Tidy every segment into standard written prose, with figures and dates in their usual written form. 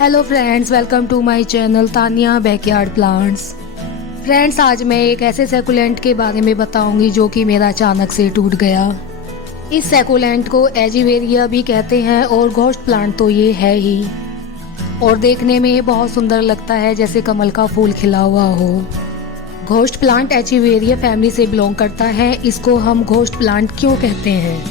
Hello friends, welcome to my channel Tania backyard plants. Friends, आज मैं एक ऐसे सैकुलेंट के बारे में बताऊंगी जो कि मेरा अचानक से टूट गया। इस सैकुलेंट को एजिवेरिया भी कहते हैं और घोस्ट प्लांट तो ये है ही, और देखने में ये बहुत सुंदर लगता है जैसे कमल का फूल खिला हुआ हो। घोस्ट प्लांट एजिवेरिया फैमिली से बिलोंग करता है। इसको हम घोस्ट प्लांट क्यों कहते हैं?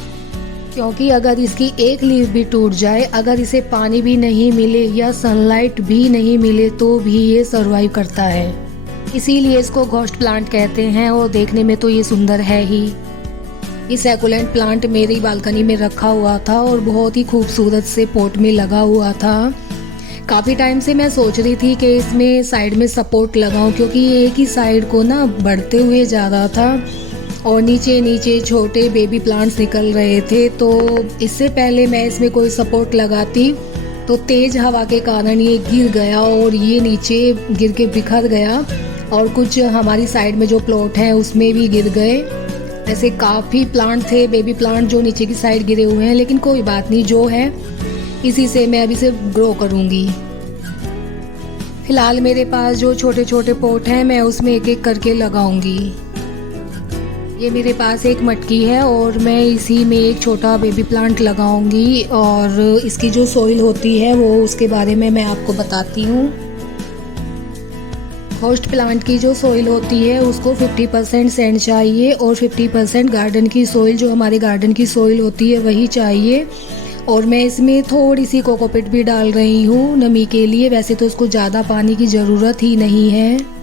क्योंकि अगर इसकी एक लीफ भी टूट जाए, अगर इसे पानी भी नहीं मिले या सनलाइट भी नहीं मिले तो भी ये सरवाइव करता है। इसीलिए इसको घोस्ट प्लांट कहते हैं और देखने में तो ये सुंदर है ही। ये सैकुलेंट प्लांट मेरी बालकनी में रखा हुआ था और बहुत ही खूबसूरत से पॉट में लगा हुआ था। काफ़ी टाइम से मैं सोच रही थी कि इसमें साइड में सपोर्ट लगाऊं, क्योंकि ये एक ही साइड को ना बढ़ते हुए जा रहा था और नीचे नीचे छोटे बेबी प्लांट्स निकल रहे थे। तो इससे पहले मैं इसमें कोई सपोर्ट लगाती तो तेज़ हवा के कारण ये गिर गया और ये नीचे गिर के बिखर गया, और कुछ हमारी साइड में जो प्लॉट है उसमें भी गिर गए। ऐसे काफ़ी प्लांट थे बेबी प्लांट जो नीचे की साइड गिरे हुए हैं, लेकिन कोई बात नहीं, जो है इसी से मैं अभी से ग्रो करूँगी। फिलहाल मेरे पास जो छोटे छोटे पॉट हैं मैं उसमें एक एक करके लगाऊंगी। ये मेरे पास एक मटकी है और मैं इसी में एक छोटा बेबी प्लांट लगाऊंगी, और इसकी जो सॉइल होती है वो उसके बारे में मैं आपको बताती हूँ। होस्ट प्लांट की जो सॉइल होती है उसको 50% सैंड चाहिए और 50% गार्डन की सॉइल, जो हमारे गार्डन की सॉइल होती है वही चाहिए। और मैं इसमें थोड़ी सी कोकोपीट भी डाल रही हूँ नमी के लिए। वैसे तो इसको ज़्यादा पानी की ज़रूरत ही नहीं है।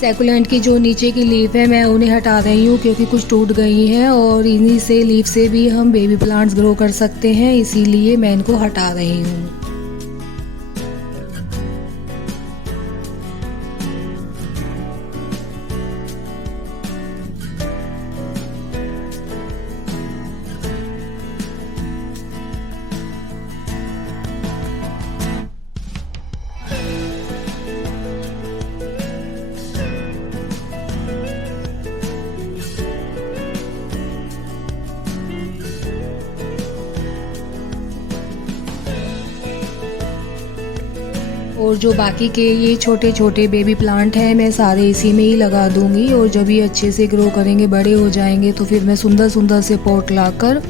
सैकुलेंट की जो नीचे की लीफ है मैं उन्हें हटा रही हूँ क्योंकि कुछ टूट गई हैं, और इन्हीं से लीफ से भी हम बेबी प्लांट्स ग्रो कर सकते हैं, इसीलिए मैं इनको हटा रही हूँ। और जो बाकी के ये छोटे छोटे बेबी प्लांट हैं मैं सारे इसी में ही लगा दूंगी, और जब ये अच्छे से ग्रो करेंगे, बड़े हो जाएंगे, तो फिर मैं सुंदर सुंदर से पॉट लाकर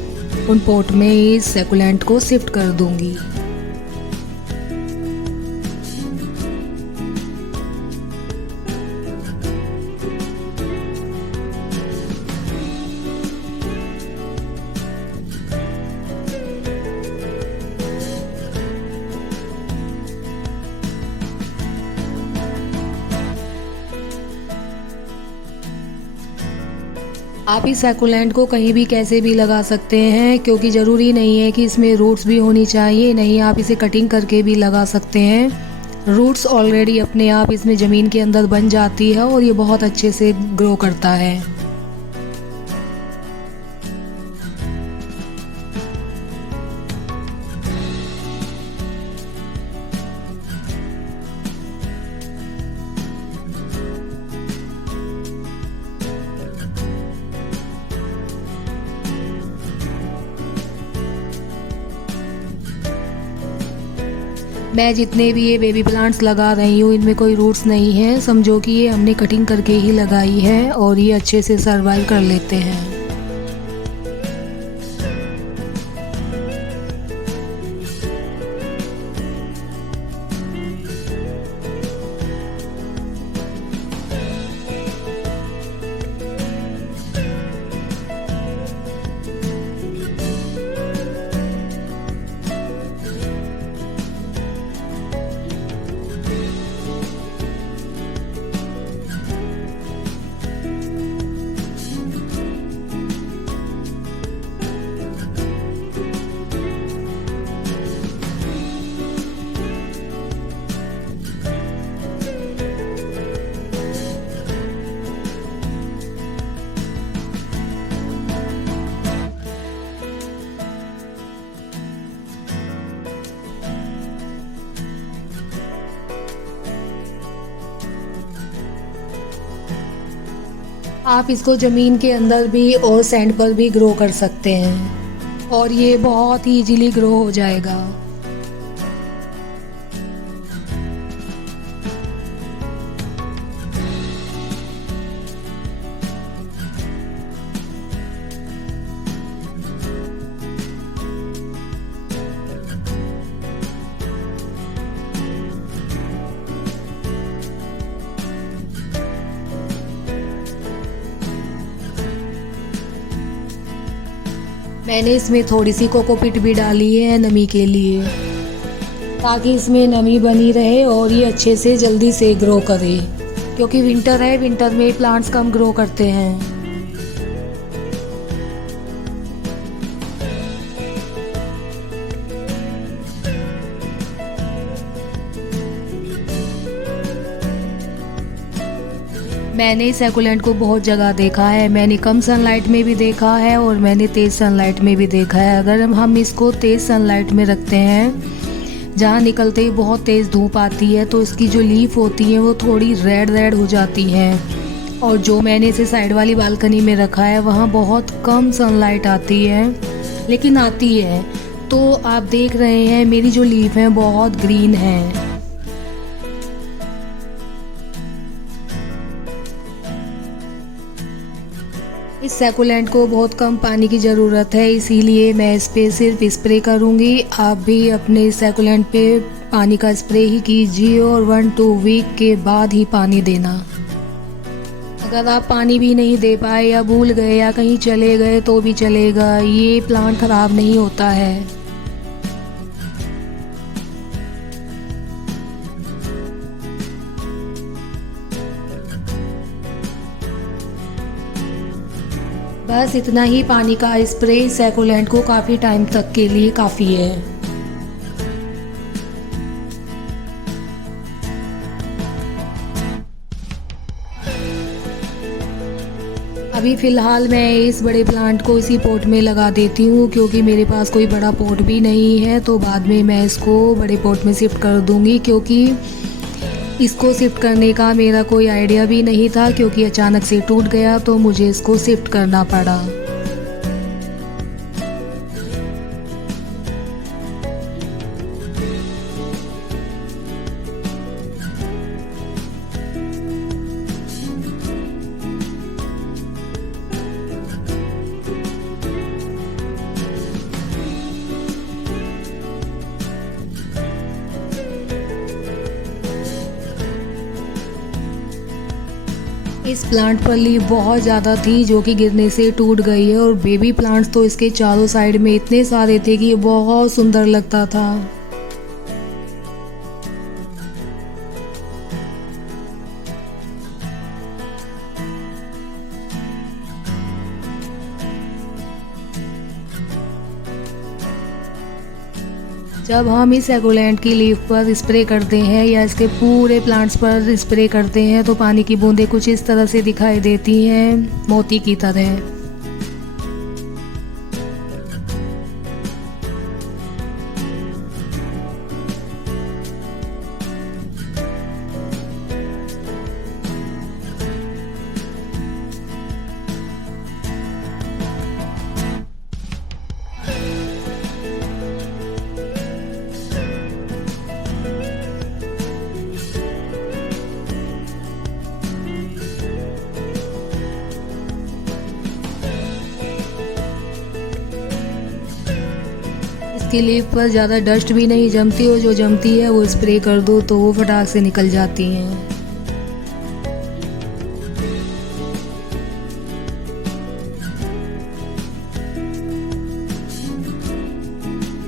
उन पॉट में इस सैकुलेंट को शिफ्ट कर दूंगी। आप इस सैकुलेंट को कहीं भी कैसे भी लगा सकते हैं, क्योंकि ज़रूरी नहीं है कि इसमें रूट्स भी होनी चाहिए। नहीं, आप इसे कटिंग करके भी लगा सकते हैं। रूट्स ऑलरेडी अपने आप इसमें ज़मीन के अंदर बन जाती है और ये बहुत अच्छे से ग्रो करता है। मैं जितने भी ये बेबी प्लांट्स लगा रही हूँ इनमें कोई रूट्स नहीं है। समझो कि ये हमने कटिंग करके ही लगाई है और ये अच्छे से सरवाइव कर लेते हैं। आप इसको ज़मीन के अंदर भी और सैंड पर भी ग्रो कर सकते हैं और ये बहुत ही इजीली ग्रो हो जाएगा। मैंने इसमें थोड़ी सी कोकोपीट भी डाली है नमी के लिए, ताकि इसमें नमी बनी रहे और ये अच्छे से जल्दी से ग्रो करे, क्योंकि विंटर है, विंटर में प्लांट्स कम ग्रो करते हैं। मैंने सैकुलेंट को बहुत जगह देखा है, मैंने कम सनलाइट में भी देखा है और मैंने तेज़ सनलाइट में भी देखा है। अगर हम इसको तेज़ सनलाइट में रखते हैं, जहाँ निकलते ही बहुत तेज़ धूप आती है, तो इसकी जो लीफ होती है वो थोड़ी रेड रेड हो जाती हैं। और जो मैंने इसे साइड वाली बालकनी में रखा है वहाँ बहुत कम सनलाइट आती है, लेकिन आती है। तो आप देख रहे हैं मेरी जो लीफ हैं बहुत ग्रीन है। इस सैकुलेंट को बहुत कम पानी की ज़रूरत है, इसीलिए मैं इस पे सिर्फ स्प्रे करूँगी। आप भी अपने सैकुलेंट पे पानी का स्प्रे ही कीजिए और 1-2 वीक के बाद ही पानी देना। अगर आप पानी भी नहीं दे पाए या भूल गए या कहीं चले गए तो भी चलेगा, ये प्लांट ख़राब नहीं होता है। बस इतना ही पानी का स्प्रे सैकुलेंट को काफ़ी टाइम तक के लिए काफ़ी है। अभी फ़िलहाल मैं इस बड़े प्लांट को इसी पॉट में लगा देती हूँ, क्योंकि मेरे पास कोई बड़ा पॉट भी नहीं है। तो बाद में मैं इसको बड़े पॉट में शिफ्ट कर दूँगी, क्योंकि इसको शिफ्ट करने का मेरा कोई आइडिया भी नहीं था, क्योंकि अचानक से टूट गया तो मुझे इसको शिफ्ट करना पड़ा। इस प्लांट पर लीफ बहुत ज़्यादा थी जो कि गिरने से टूट गई है, और बेबी प्लांट्स तो इसके चारों साइड में इतने सारे थे कि ये बहुत सुंदर लगता था। जब हम इस सैकुलेंट की लीफ पर स्प्रे करते हैं या इसके पूरे प्लांट्स पर स्प्रे करते हैं तो पानी की बूंदें कुछ इस तरह से दिखाई देती हैं, मोती की तरह। इसकी लीफ पर ज़्यादा डस्ट भी नहीं जमती, और जो जमती है वो स्प्रे कर दो तो वो फटाक से निकल जाती हैं।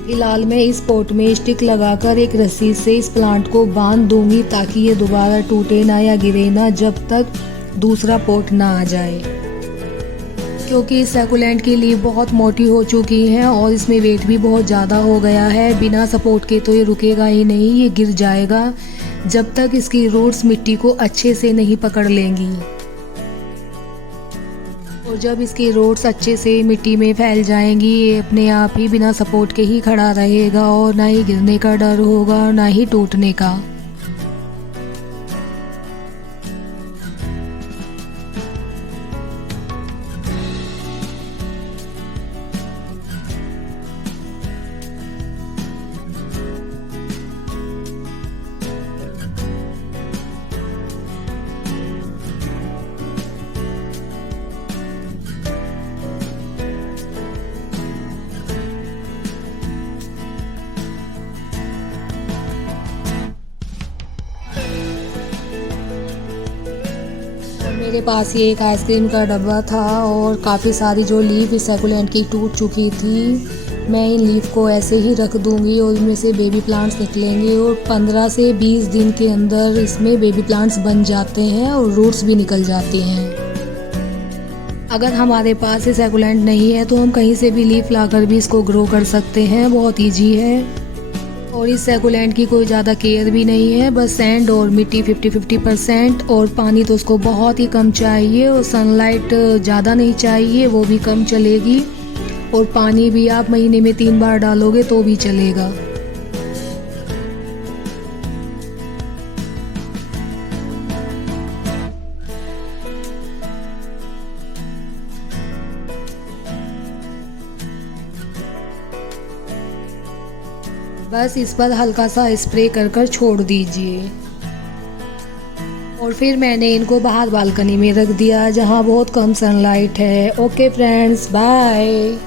फिलहाल मैं इस पॉट में स्टिक लगाकर एक रस्सी से इस प्लांट को बांध दूंगी, ताकि ये दोबारा टूटे ना या गिरे ना जब तक दूसरा पॉट ना आ जाए, क्योंकि इस सैकुलेंट की लीफ बहुत मोटी हो चुकी हैं और इसमें वेट भी बहुत ज़्यादा हो गया है। बिना सपोर्ट के तो ये रुकेगा ही नहीं, ये गिर जाएगा जब तक इसकी रूट्स मिट्टी को अच्छे से नहीं पकड़ लेंगी। और जब इसकी रूट्स अच्छे से मिट्टी में फैल जाएंगी, ये अपने आप ही बिना सपोर्ट के ही खड़ा रहेगा और ना ही गिरने का डर होगा ना ही टूटने का। मेरे पास ये एक आइसक्रीम का डब्बा था और काफ़ी सारी जो लीफ इस सैकुलेंट की टूट चुकी थी। मैं इन लीफ को ऐसे ही रख दूंगी और इनमें से बेबी प्लांट्स निकलेंगे और 15 से 20 दिन के अंदर इसमें बेबी प्लांट्स बन जाते हैं और रूट्स भी निकल जाती हैं। अगर हमारे पास ये सैकुलेंट नहीं है तो हम कहीं से भी लीफ लाकर भी इसको ग्रो कर सकते हैं, बहुत ईजी है। और इस सैकुलेंट की कोई ज़्यादा केयर भी नहीं है, बस सैंड और मिट्टी 50-50% और पानी तो उसको बहुत ही कम चाहिए और सनलाइट ज़्यादा नहीं चाहिए, वो भी कम चलेगी। और पानी भी आप महीने में 3 बार डालोगे तो भी चलेगा। बस इस पर हल्का सा स्प्रे कर कर छोड़ दीजिए। और फिर मैंने इनको बाहर बालकनी में रख दिया जहाँ बहुत कम सनलाइट है। Okay friends, bye.